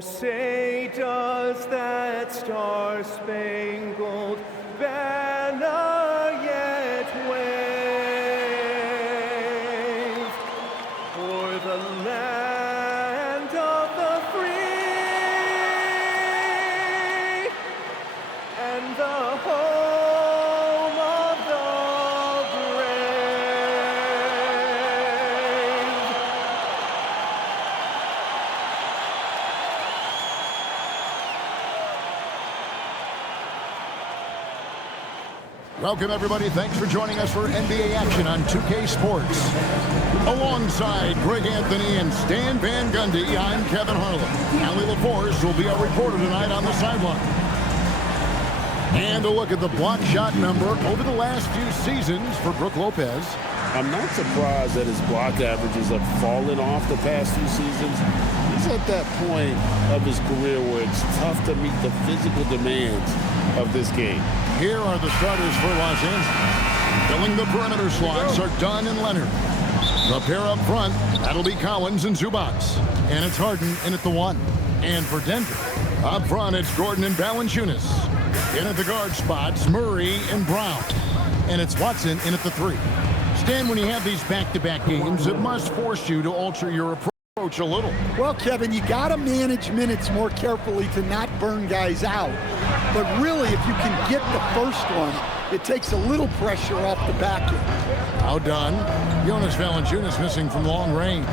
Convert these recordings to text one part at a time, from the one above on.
say does that star-spangled banner yet wave o'er the land of the free and the home of the brave. Welcome, everybody. Thanks for joining us for NBA action on 2K Sports. Alongside Greg Anthony and Stan Van Gundy, I'm Kevin Harlan. Allie LaForce will be our reporter tonight on the sideline. And a look at the block shot number over the last few seasons for Brook Lopez. I'm not surprised that his block averages have fallen off the past few seasons. He's at that point of his career where it's tough to meet the physical demands of this game. Here are the starters for Los Angeles. Filling the perimeter slots are Dunn and Leonard. The pair up front, that'll be Collins and Zubac. And it's Harden in at the 1. And for Denver, up front it's Gordon and Valanciunas. In at the guard spots, Murray and Brown. And it's Watson in at the 3. Stan, when you have these back-to-back games, it must force you to alter your approach a little. Well, Kevin, you got to manage minutes more carefully to not burn guys out. But really, if you can get the first one, it takes a little pressure off the back end. Now done. Jonas Valanciunas missing from long range.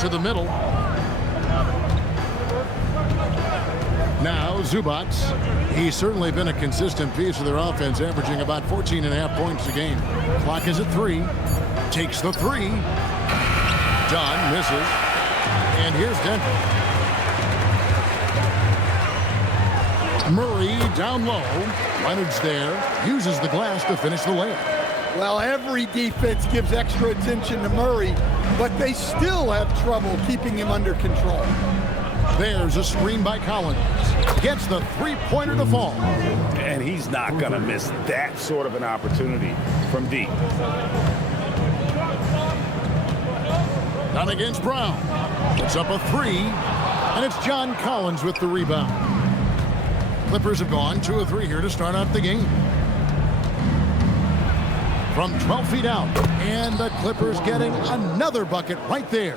To the middle. Now Zubac. He's certainly been a consistent piece of their offense, averaging about 14.5 points a game. Clock is at 3. Takes the 3. Dunn misses. And here's Denver. Murray down low. Leonard's there. Uses the glass to finish the layup. Well, every defense gives extra attention to Murray, but they still have trouble keeping him under control. There's a screen by Collins. Gets the three-pointer to fall. And he's not going to miss that sort of an opportunity from deep. Down against Brown. Puts up a 3. And it's John Collins with the rebound. Clippers have gone 2 of 3 here to start out the game. From 12 feet out. And the Clippers getting another bucket right there.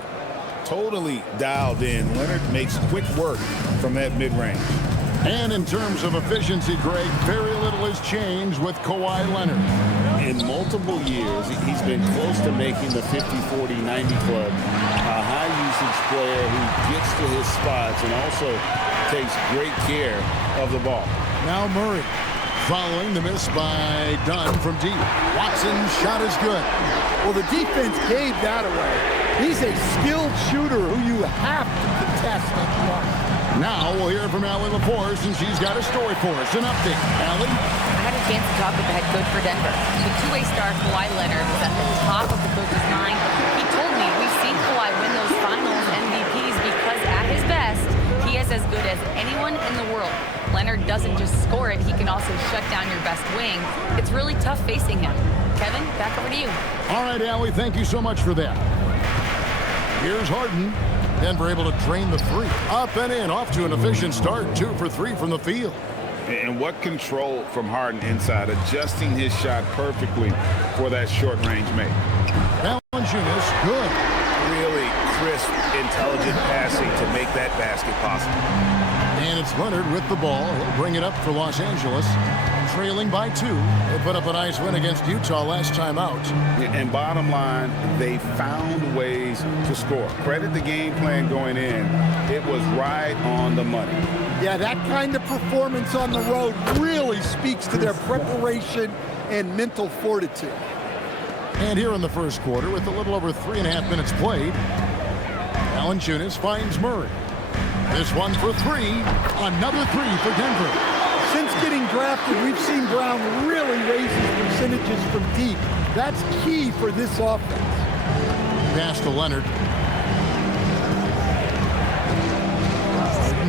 Totally dialed in. Leonard makes quick work from that mid-range. And in terms of efficiency, Greg, very little has changed with Kawhi Leonard. In multiple years, he's been close to making the 50-40-90 club. A high-usage player who gets to his spots and also takes great care of the ball. Now Murray following the miss by Dunn from deep. Watson's shot is good. Well, the defense gave that away. He's a skilled shooter who you have to contest at once. Now we'll hear from Allie LaForce, and she's got a story for us. An update. Allie? I had a chance to talk with the head coach for Denver. The two-way star Kawhi Leonard was at the top of the coach's mind. He told me we've seen Kawhi win those finals MVPs because at his best, he is as good as anyone in the world. Leonard doesn't just score it, he can also shut down your best wing. It's really tough facing him. Kevin, back over to you. All right, Allie, thank you so much for that. Here's Harden. Denver able to drain the 3. Up and in, off to an efficient start. 2 for 3 from the field. And what control from Harden inside, adjusting his shot perfectly for that short-range make. Valanciunas, good. Really crisp, intelligent passing to make that basket possible. And it's Leonard with the ball. He'll bring it up for Los Angeles. Trailing by 2. They put up a nice win against Utah last time out. And bottom line, they found ways to score. Credit the game plan going in. It was right on the money. Yeah, that kind of performance on the road really speaks to their preparation and mental fortitude. And here in the first quarter, with a little over 3.5 minutes played, Valanciunas finds Murray. This one for 3. Another 3 for Denver. Since getting drafted, we've seen Brown really raise his percentages from deep. That's key for this offense. Pass to Leonard.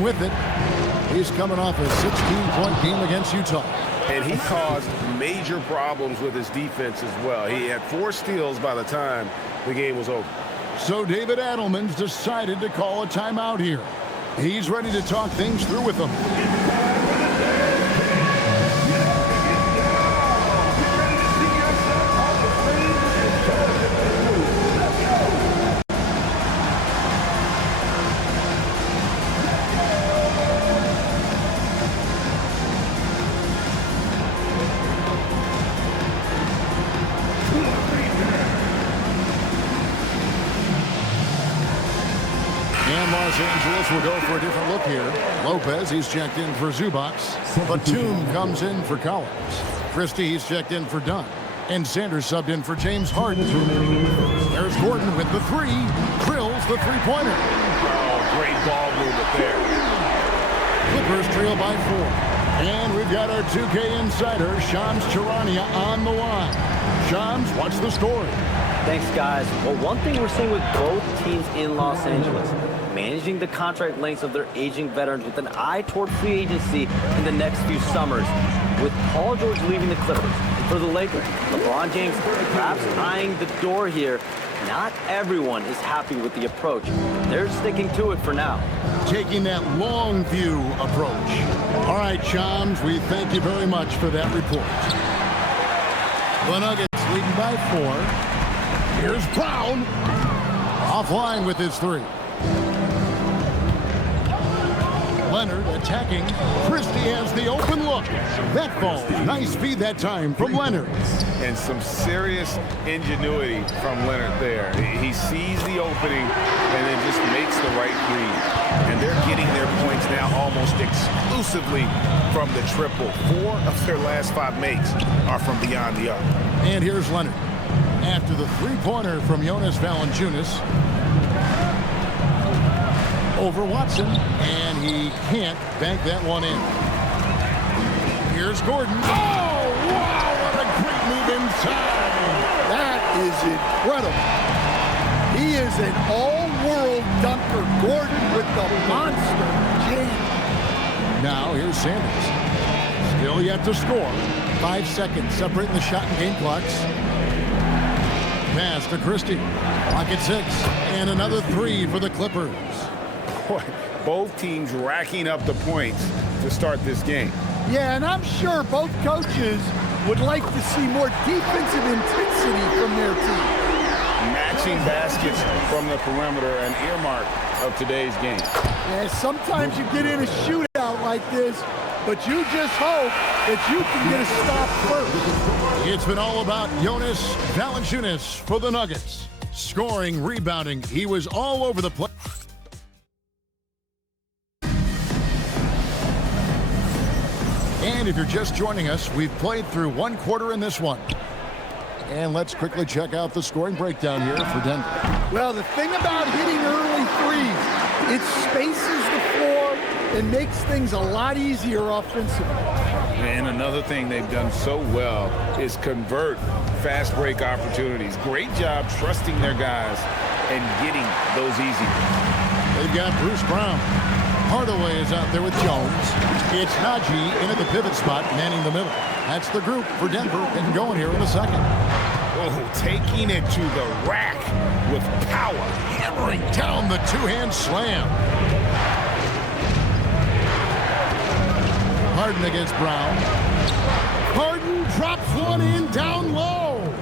With it, he's coming off a 16-point game against Utah. And he caused major problems with his defense as well. He had 4 steals by the time the game was over. So David Adelman's decided to call a timeout here. He's ready to talk things through with them. And Los Angeles will go for a different look here. Lopez, he's checked in for Zubac. Batum comes in for Collins. Christie, he's checked in for Dunn. And Sanders subbed in for James Harden. There's Gordon with the three. Drills the three-pointer. Oh, great ball movement there. Clippers trail by 4. And we've got our 2K insider, Shams Charania, on the line. Shams, what's the story? Thanks, guys. Well, one thing we're seeing with both teams in Los Angeles, managing the contract lengths of their aging veterans with an eye toward free agency in the next few summers. With Paul George leaving the Clippers, and for the Lakers, LeBron James perhaps eyeing the door here. Not everyone is happy with the approach. They're sticking to it for now. Taking that long view approach. All right, Shams, we thank you very much for that report. The Nuggets leading by 4. Here's Brown. Offline with his 3. Leonard attacking. Christie has the open look. That falls. Nice feed that time from Leonard. And some serious ingenuity from Leonard there. He sees the opening and then just makes the right read. And they're getting their points now almost exclusively from the triple. 4 of their last 5 makes are from beyond the arc. And here's Leonard. After the three-pointer from Jonas Valanciunas. Over Watson, and he can't bank that one in. Here's Gordon. Oh, wow, what a great move inside. That is incredible. He is an all-world dunker. Gordon with the monster jam. Now here's Sanders. Still yet to score. 5 seconds separating the shot and game clocks. Pass to Christie. Clock at 6, and another 3 for the Clippers. Both teams racking up the points to start this game. Yeah, and I'm sure both coaches would like to see more defensive intensity from their team. Matching baskets from the perimeter, an earmark of today's game. Yeah, sometimes you get in a shootout like this, but you just hope that you can get a stop first. It's been all about Jonas Valanciunas for the Nuggets. Scoring, rebounding, he was all over the place. And if you're just joining us, we've played through 1 quarter in this one. And let's quickly check out the scoring breakdown here for Denver. Well, the thing about hitting early threes, it spaces the floor and makes things a lot easier offensively. And another thing they've done so well is convert fast break opportunities. Great job trusting their guys and getting those easy. They've got Bruce Brown. Hardaway is out there with Jones. It's Najee in at the pivot spot, manning the middle. That's the group for Denver getting going here in a second. Oh, taking it to the rack with power. Hammering down the two-hand slam. Harden against Brown. Harden drops one in down low.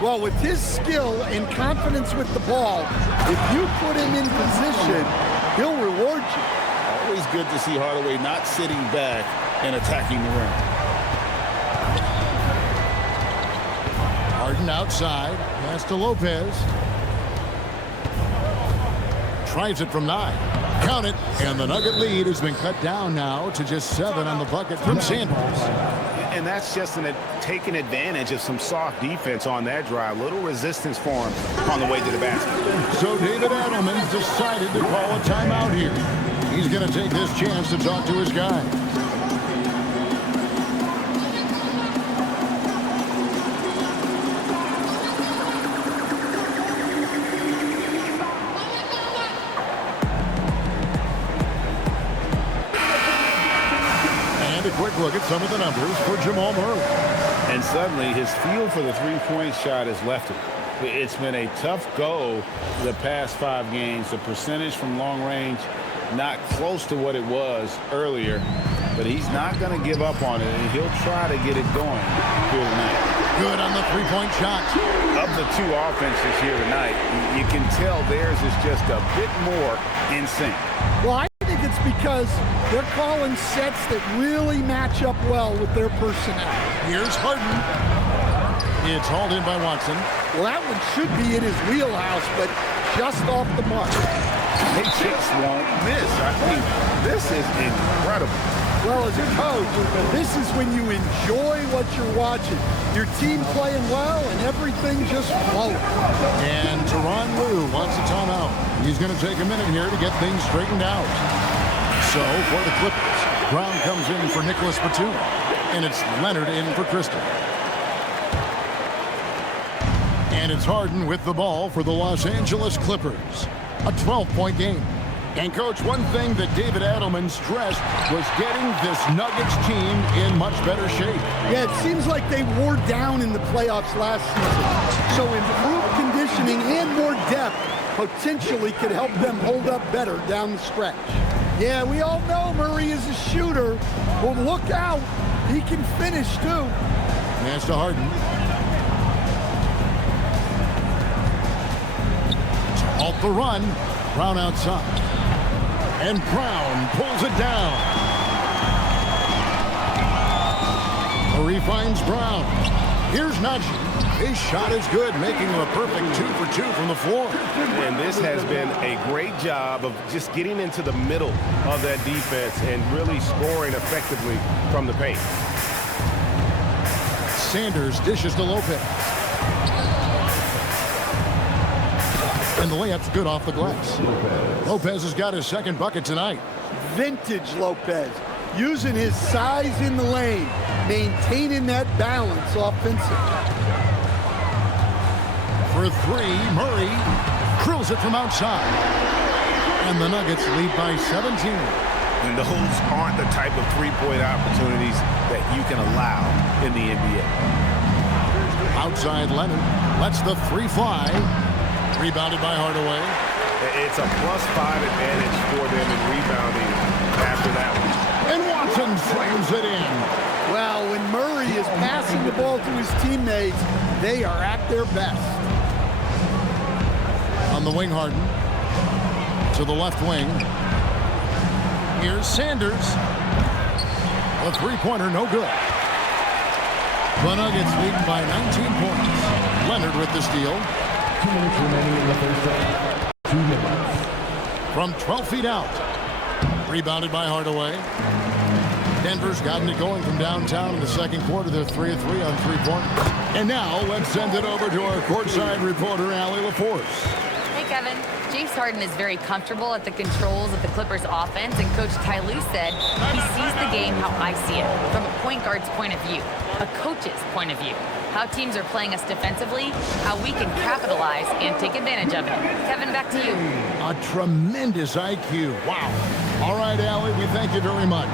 Well, with his skill and confidence with the ball, if you put him in position, he'll reward you. Always good to see Hardaway not sitting back and attacking the rim. Harden outside. Pass to Lopez. Tries it from 9. Count it. And the Nugget lead has been cut down now to just 7 on the bucket from Sanders. And that's just taking advantage of some soft defense on that drive. Little resistance for him on the way to the basket. So David Adelman's decided to call a timeout here. He's going to take this chance to talk to his guy. And a quick look at some of the numbers for Jamal Murray. And suddenly his feel for the three-point shot has left him. It's been a tough go the past 5 games. The percentage from long range not close to what it was earlier, but he's not going to give up on it, and he'll try to get it going here tonight. Good on the three-point shot. Of the two offenses here tonight, you can tell theirs is just a bit more in sync. Well, I think it's because they're calling sets that really match up well with their personnel. Here's Harden. It's hauled in by Watson. Well, that one should be in his wheelhouse, but just off the mark. They just won't miss. I mean, this is incredible. Well, as a coach, this is when you enjoy what you're watching. Your team playing well and everything just flowing. And Tyronn Lue wants a timeout. He's going to take a minute here to get things straightened out. So for the Clippers, Brown comes in for Nicholas Batum, and it's Leonard in for Christon. And it's Harden with the ball for the Los Angeles Clippers. A 12-point game. And, Coach, one thing that David Adelman stressed was getting this Nuggets team in much better shape. Yeah, it seems like they wore down in the playoffs last season. So improved conditioning and more depth potentially could help them hold up better down the stretch. Yeah, we all know Murray is a shooter. Well, look out. He can finish, too. Pass to Harden. Halt the run. Brown outside. And Brown pulls it down. Murray finds Brown. Here's Najee. His shot is good, making him a perfect 2 for 2 from the floor. And this has been a great job of just getting into the middle of that defense and really scoring effectively from the paint. Sanders dishes to Lopez. And the layup's good off the glass. Lopez has got his second bucket tonight. Vintage Lopez, using his size in the lane, maintaining that balance offensively. For three, Murray drills it from outside. And the Nuggets lead by 17. And those aren't the type of three-point opportunities that you can allow in the NBA. Outside Leonard lets the three fly. Rebounded by Hardaway. It's a +5 advantage for them in rebounding after that one. And Watson slams it in. Well, when Murray is passing the ball to his teammates, they are at their best. On the wing, Harden. To the left wing. Here's Sanders. A three-pointer, no good. The Nuggets lead by 19 points. Leonard with the steal. 2 minutes remaining in the first half. 2 minutes. From 12 feet out. Rebounded by Hardaway. Denver's gotten it going from downtown in the second quarter. They're 3 of 3 on three-pointers. And now let's send it over to our courtside reporter, Allie LaForce. Hey, Kevin. James Harden is very comfortable at the controls of the Clippers offense, and Coach Ty Lue said he sees the game how I see it, from a point guard's point of view, a coach's point of view. How teams are playing us defensively, how we can capitalize and take advantage of it. Kevin, back to you. A tremendous IQ. Wow. All right, Allie, we thank you very much.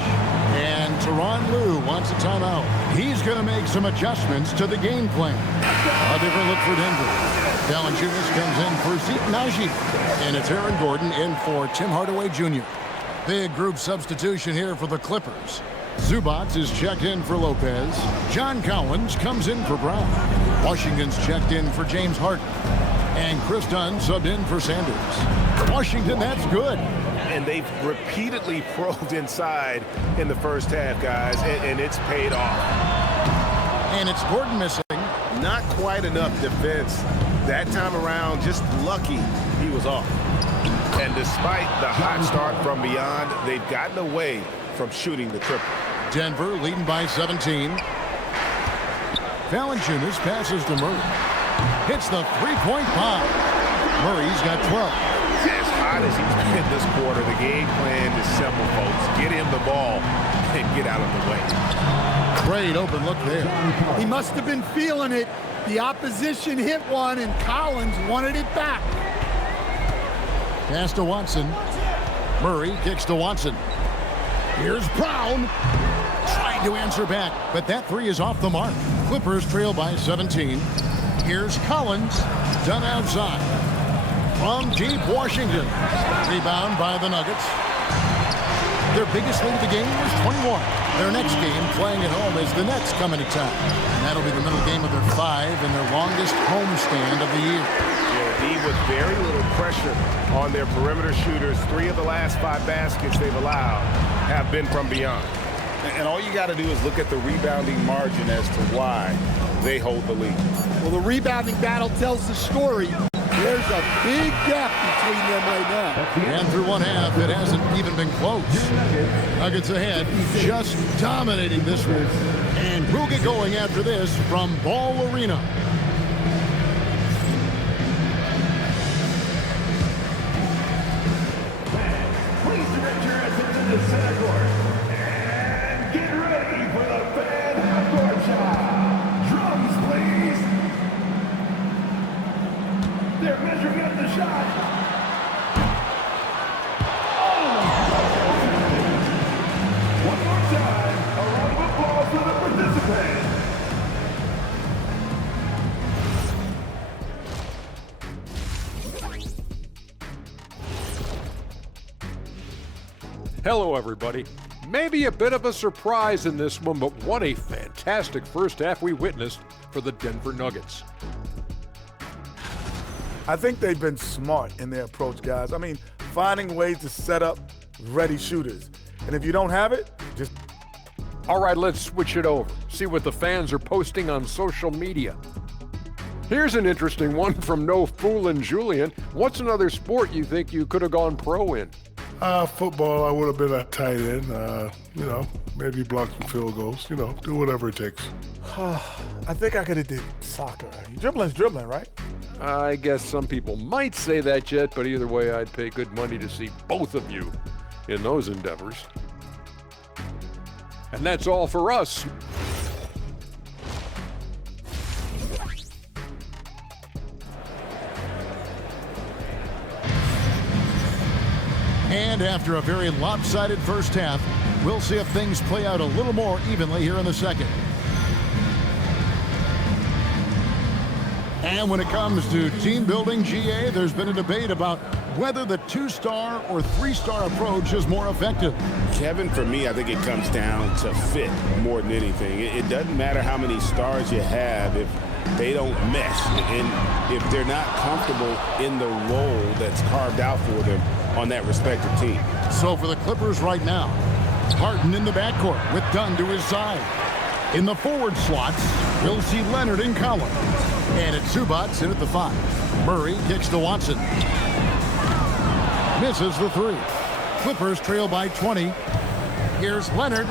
And Tyronn Lue wants a timeout. He's going to make some adjustments to the game plan. A different look for Denver. Valanciunas comes in for Zeke Najee. And it's Aaron Gordon in for Tim Hardaway Jr. Big group substitution here for the Clippers. Zubac is checked in for Lopez. John Collins comes in for Brown. Washington's checked in for James Harden. And Chris Dunn subbed in for Sanders. Washington, that's good. And they've repeatedly probed inside in the first half, guys, and it's paid off. And it's Gordon missing. Not quite enough defense. That time around, just lucky he was off. And despite the hot start from beyond, they've gotten away from shooting the triple. Denver leading by 17. Valanciunas passes to Murray. Hits the three-point bomb. Murray's got 12. As hot as he's been this quarter, the game plan is simple, folks. Get him the ball and get out of the way. Great open look there. He must have been feeling it. The opposition hit one, and Collins wanted it back. Pass to Watson. Murray kicks to Watson. Here's Brown. Trying to answer back, but that three is off the mark. Clippers trail by 17. Here's Collins. Done outside. From deep Washington. Rebound by the Nuggets. Their biggest lead of the game was 21. Their next game, playing at home, is the Nets coming to town. And that'll be the middle game of their 5 and their longest homestand of the year. Yeah, with very little pressure on their perimeter shooters. 3 of the last 5 baskets they've allowed have been from beyond. And all you got to do is look at the rebounding margin as to why they hold the lead. Well, the rebounding battle tells the story. There's a big gap between them right now. And through one half, it hasn't even been close. Nuggets ahead, just dominating this one. And we'll get going after this from Ball Arena. Please direct your attention to center court. And get ready for the fan half-court shot. Drums, please. They're measuring up the shot. One more time, a round of applause for the participants. Hello, everybody. Maybe a bit of a surprise in this one, but what a fantastic first half we witnessed for the Denver Nuggets. I think they've been smart in their approach, guys. I mean, finding ways to set up ready shooters. And if you don't have it, just... All right, let's switch it over. See what the fans are posting on social media. Here's an interesting one from No Foolin' Julian. What's another sport you think you could have gone pro in? Football, I would have been a tight end. Maybe block some field goals. Do whatever it takes. I think I could have did soccer. Dribbling's dribbling, right? I guess some people might say that, Jet, but either way, I'd pay good money to see both of you in those endeavors. And that's all for us. And after a very lopsided first half, we'll see if things play out a little more evenly here in the second. And when it comes to team building, GA, there's been a debate about whether the 2-star or 3-star approach is more effective. Kevin, for me, I think it comes down to fit more than anything. It doesn't matter how many stars you have if they don't mesh and if they're not comfortable in the role that's carved out for them on that respective team. So for the Clippers right now, Harden in the backcourt with Dunn to his side. In the forward slots, we'll see Leonard and Collins. And it's Zubac in at the 5. Murray kicks to Watson. Misses the 3. Clippers trail by 20. Here's Leonard.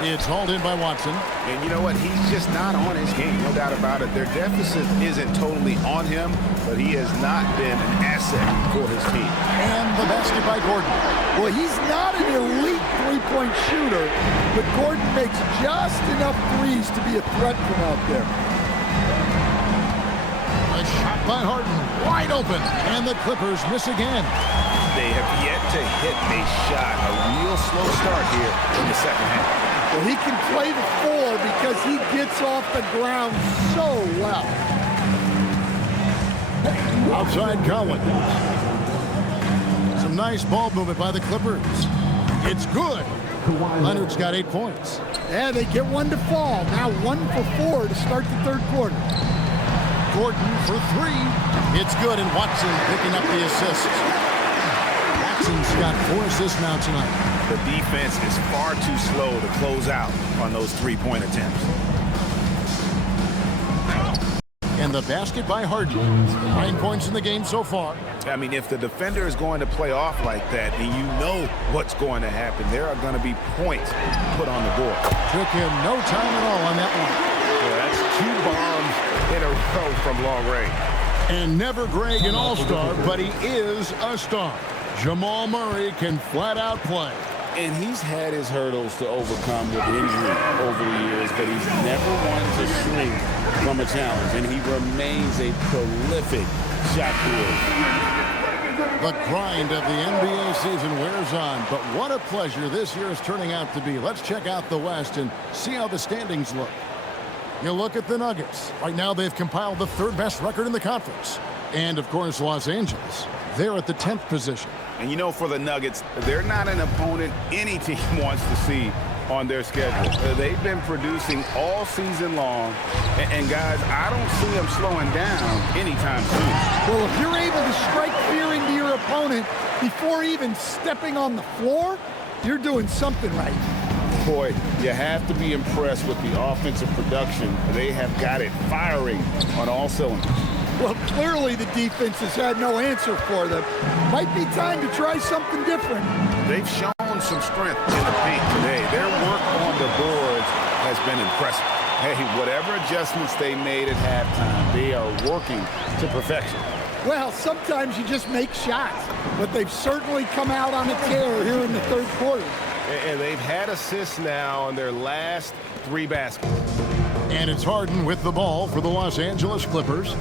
It's hauled in by Watson. And you know what? He's just not on his game, no doubt about it. Their deficit isn't totally on him, but he has not been an asset for his team. And the basket by Gordon. Well, he's not an elite three-point shooter, but Gordon makes just enough threes to be a threat from out there. A shot by Harden, wide open, and the Clippers miss again. They have yet to hit a shot, a real slow start here in the second half. Well, he can play the 4 because he gets off the ground so well. Outside Collins. Some nice ball movement by the Clippers. It's good. Leonard's got 8 points. Yeah, they get one to fall. Now 1 for 4 to start the third quarter. Gordon for 3. It's good, and Watson picking up the assist. Watson's got 4 assists now tonight. The defense is far too slow to close out on those 3-point attempts. And the basket by Harden. 9 points in the game so far. I mean, if the defender is going to play off like that, and you know what's going to happen, there are going to be points put on the board. Took him no time at all on that one. Yeah, that's 2 bombs in a row from long range. And never Greg an all-star, but he is a star. Jamal Murray can flat out play. And he's had his hurdles to overcome with injury over the years, but he's never wanted to shrink from a challenge, and he remains a prolific shot creator. The grind of the NBA season wears on, but what a pleasure this year is turning out to be. Let's check out the West and see how the standings look. You look at the Nuggets. Right now they've compiled the 3rd best record in the conference. And, of course, Los Angeles. They're at the 10th position. And you know, for the Nuggets, they're not an opponent any team wants to see on their schedule. They've been producing all season long. And guys, I don't see them slowing down anytime soon. Well, if you're able to strike fear into your opponent before even stepping on the floor, you're doing something right. Boy, you have to be impressed with the offensive production. They have got it firing on all cylinders. Well, clearly the defense has had no answer for them. Might be time to try something different. They've shown some strength in the paint today. Their work on the boards has been impressive. Hey, whatever adjustments they made at halftime, they are working to perfection. Well, sometimes you just make shots, but they've certainly come out on a tear here in the third quarter. And they've had assists now on their last 3 baskets. And it's Harden with the ball for the Los Angeles Clippers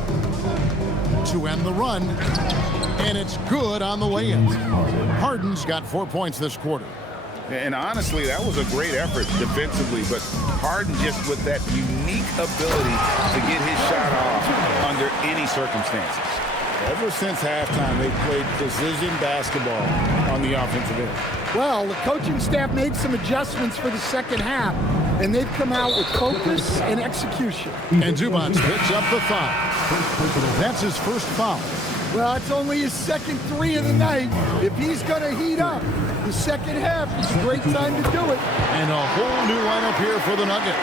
to end the run. And it's good on the way in. Harden's got 4 points this quarter. And honestly, that was a great effort defensively, but Harden just with that unique ability to get his shot off under any circumstances. Ever since halftime, they've played precision basketball on the offensive end. Well, the coaching staff made some adjustments for the second half, and they've come out with focus and execution. And Zubac picks up the foul. That's his first foul. Well, it's only his second 3 of the night. If he's going to heat up, the second half is a great time to do it. And a whole new lineup here for the Nuggets.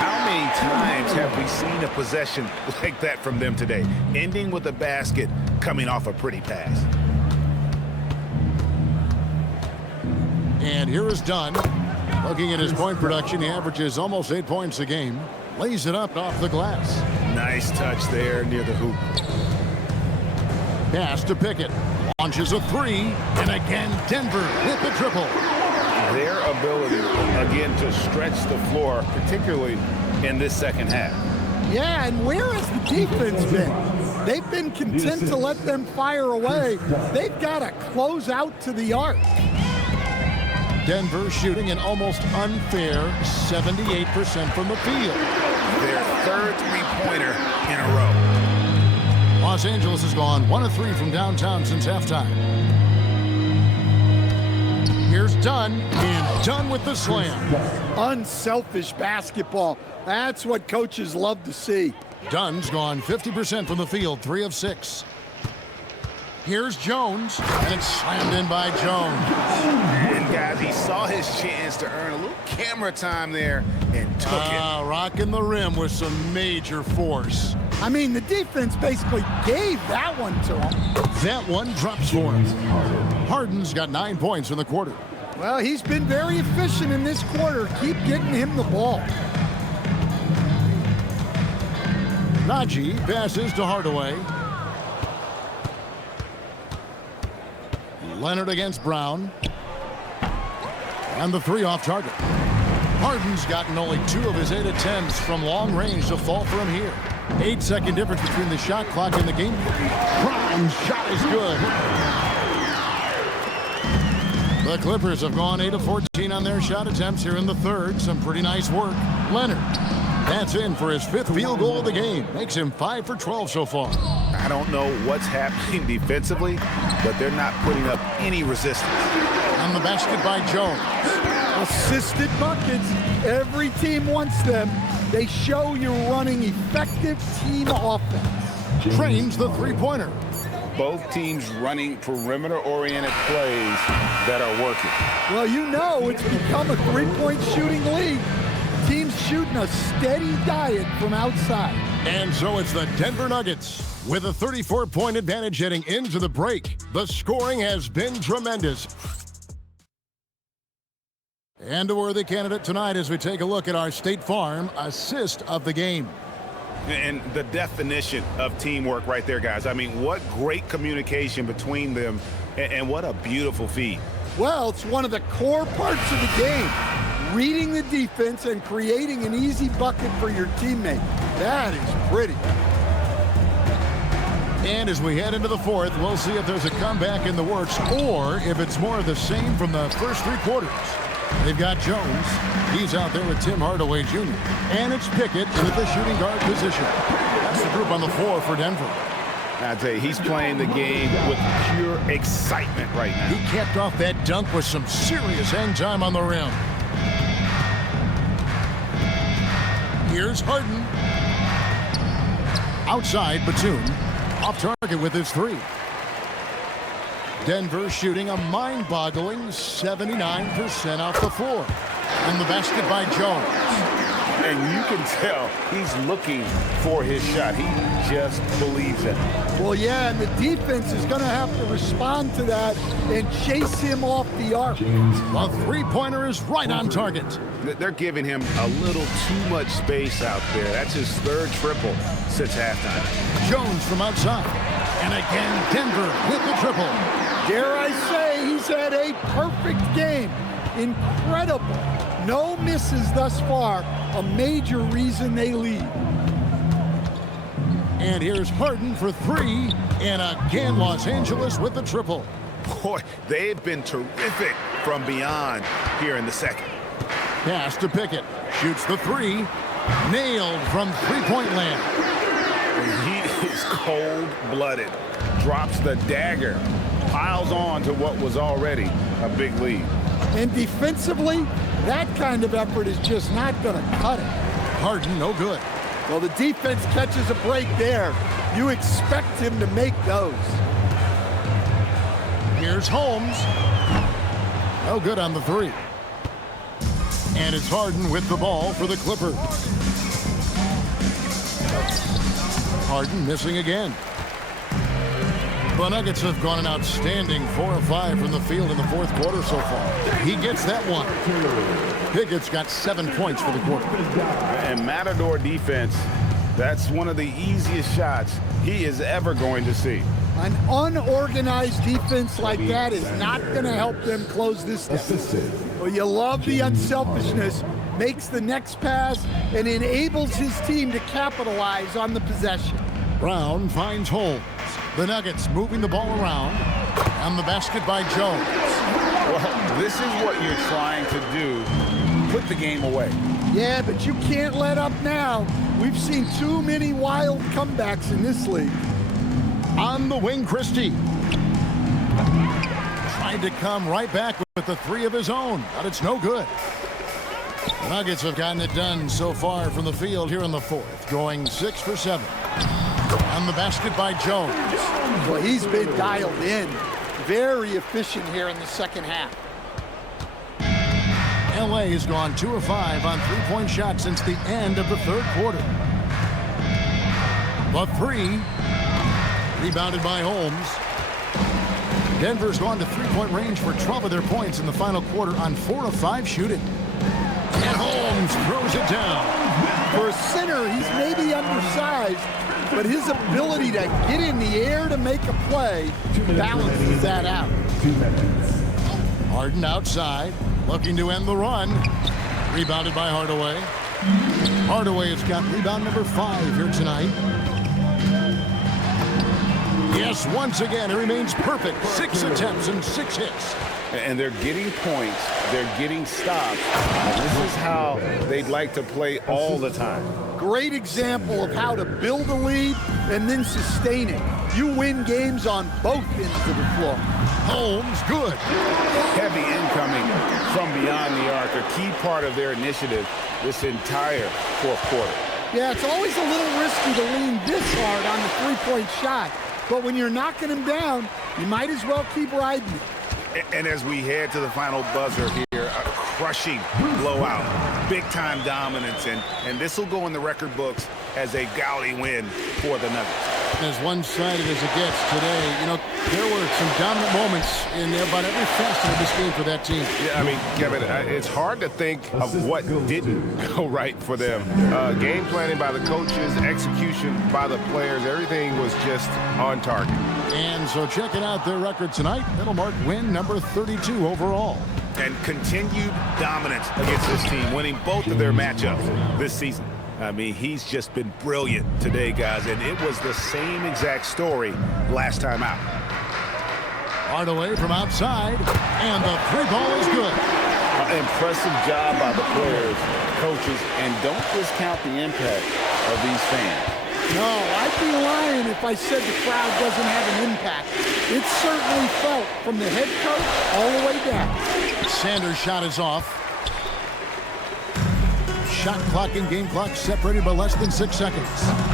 How many times have we seen a possession like that from them today? Ending with a basket, coming off a pretty pass. And here is Dunn. Looking at his point production, he averages almost 8 points a game. Lays it up off the glass. Nice touch there near the hoop. Pass to Pickett. Launches a 3. And again, Denver with the triple. Their ability, again, to stretch the floor, particularly in this second half. Yeah, and where has the defense been? They've been content to let them fire away. They've got to close out to the arc. Denver shooting an almost unfair 78% from the field. Their third three-pointer in a row. Los Angeles has gone 1 of 3 from downtown since halftime. Here's Dunn, and Dunn with the slam. Unselfish basketball. That's what coaches love to see. Dunn's gone 50% from the field, 3 of 6. Here's Jones, and it's slammed in by Jones. And guys, he saw his chance to earn a little camera time there and took it. Rocking the rim with some major force. I mean, the defense basically gave that one to him. That one drops for him. Harden's got 9 points in the quarter. Well, he's been very efficient in this quarter. Keep getting him the ball. Najee passes to Hardaway. Leonard against Brown. And the 3 off target. Harden's gotten only 2 of his 8 attempts from long range to fall for him here. 8-second difference between the shot clock and the game. Brown's shot is good. The Clippers have gone 8 of 14 on their shot attempts here in the third. Some pretty nice work. Leonard. That's in for his 5th field goal of the game. Makes him 5 for 12 so far. I don't know what's happening defensively, but they're not putting up any resistance. On the basket by Jones. Assisted buckets. Every team wants them. They show you're running effective team offense. Trains the three-pointer. Both teams running perimeter-oriented plays that are working. Well, you know it's become a three-point shooting league. Teams shooting a steady diet from outside. And so it's the Denver Nuggets with a 34-point advantage heading into the break. The scoring has been tremendous. And a worthy candidate tonight as we take a look at our State Farm assist of the game. And the definition of teamwork right there, guys. I mean, what great communication between them, and what a beautiful feed. Well, it's one of the core parts of the game. Reading the defense and creating an easy bucket for your teammate. That is pretty. And as we head into the fourth, we'll see if there's a comeback in the works or if it's more of the same from the first 3 quarters. They've got Jones. He's out there with Tim Hardaway Jr. And it's Pickett with the shooting guard position. That's the group on the floor for Denver. I tell you, he's playing the game with pure excitement right now. He capped off that dunk with some serious hang time on the rim. Here's Harden. Outside, Batum. Off target with his three. Denver shooting a mind-boggling 79% off the floor. And the basket by Jones. And you can tell he's looking for his shot. He just believes it. Well, yeah, and the defense is going to have to respond to that and chase him off the arc. The three-pointer is right on target. They're giving him a little too much space out there. That's his third triple since halftime. Jones from outside. And again, Denver with the triple. Dare I say, he's had a perfect game. Incredible. No misses thus far. A major reason they lead. And here's Harden for three. And again, Los Angeles with the triple. Boy, they've been terrific from beyond here in the second. Pass to Pickett. Shoots the three. Nailed from three-point land. He is cold-blooded. Drops the dagger. Piles on to what was already a big lead. And defensively, that kind of effort is just not going to cut it. Harden, no good. Well, the defense catches a break there. You expect him to make those. Here's Holmes. No good on the three. And it's Harden with the ball for the Clippers. Harden missing again. The Nuggets have gone an outstanding 4 of 5 from the field in the fourth quarter so far. He gets that one. Pickett's got 7 points for the quarter. And Matador defense, that's one of the easiest shots he is ever going to see. An unorganized defense like that is not going to help them close this deficit. Well, you love the unselfishness, makes the next pass, and enables his team to capitalize on the possession. Brown finds Holmes. The Nuggets moving the ball around. And the basket by Jones. Well, this is what you're trying to do. Put the game away. Yeah, but you can't let up now. We've seen too many wild comebacks in this league. On the wing, Christie. Tried to come right back with the three of his own, but it's no good. The Nuggets have gotten it done so far from the field here in the fourth, going 6 for 7. On the basket by Jones. Well, he's been dialed in. Very efficient here in the second half. LA has gone 2 of 5 on three-point shots since the end of the third quarter. The three, rebounded by Holmes. Denver's gone to three-point range for 12 of their points in the final quarter on 4 of 5 shooting. And Holmes throws it down. For a center, he's maybe undersized, but his ability to get in the air to make a play balances that out. Harden outside, looking to end the run. Rebounded by Hardaway. Hardaway has got rebound number 5 here tonight. Yes, once again, it remains perfect. 6 attempts and 6 hits. And they're getting points. They're getting stops. And this is how they'd like to play all the time. Great example of how to build a lead and then sustain it. You win games on both ends of the floor. Holmes, good. Heavy incoming from beyond the arc, a key part of their initiative this entire fourth quarter. Yeah, it's always a little risky to lean this hard on the three-point shot. But when you're knocking him down, you might as well keep riding it. And as we head to the final buzzer here, a crushing blowout, big-time dominance, and this will go in the record books as a gaudy win for the Nuggets. As one-sided as it gets today, you know, there were some dominant moments in about every facet of this game for that team. Yeah, I mean, Kevin, it's hard to think of what didn't go right for them. Game planning by the coaches, execution by the players, everything was just on target. And so checking out their record tonight, that'll mark win number 32 overall. And continued dominance against this team, winning both of their matchups this season. I mean, he's just been brilliant today, guys, and it was the same exact story last time out. Hardaway from outside, and the three ball is good. Impressive job by the players, coaches, and don't discount the impact of these fans. No, I'd be lying if I said the crowd doesn't have an impact. It certainly felt from the head coach all the way down. Sanders' shot is off. Shot clock and game clock separated by less than 6 seconds.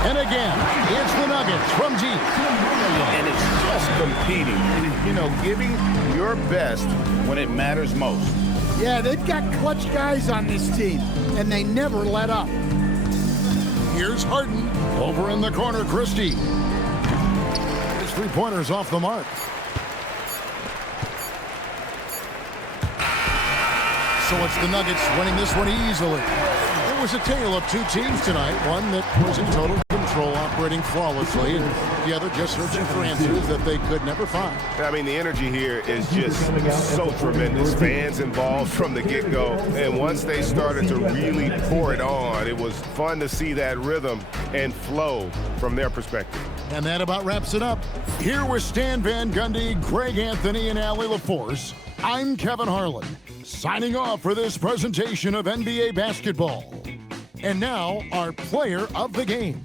And again, it's the Nuggets from deep. And it's just competing. You know, giving your best when it matters most. Yeah, they've got clutch guys on this team, and they never let up. Here's Harden. Over in the corner, Christie. His three-pointer's off the mark. So it's the Nuggets winning this one easily. It was a tale of two teams tonight. One that was in total control, operating flawlessly, and the other just searching for answers that they could never find. I mean, the energy here is just so tremendous. Fans involved from the get-go. And once they started to really pour it on, it was fun to see that rhythm and flow from their perspective. And that about wraps it up. Here with Stan Van Gundy, Greg Anthony, and Allie LaForce, I'm Kevin Harlan, signing off for this presentation of NBA basketball. And now, our player of the game.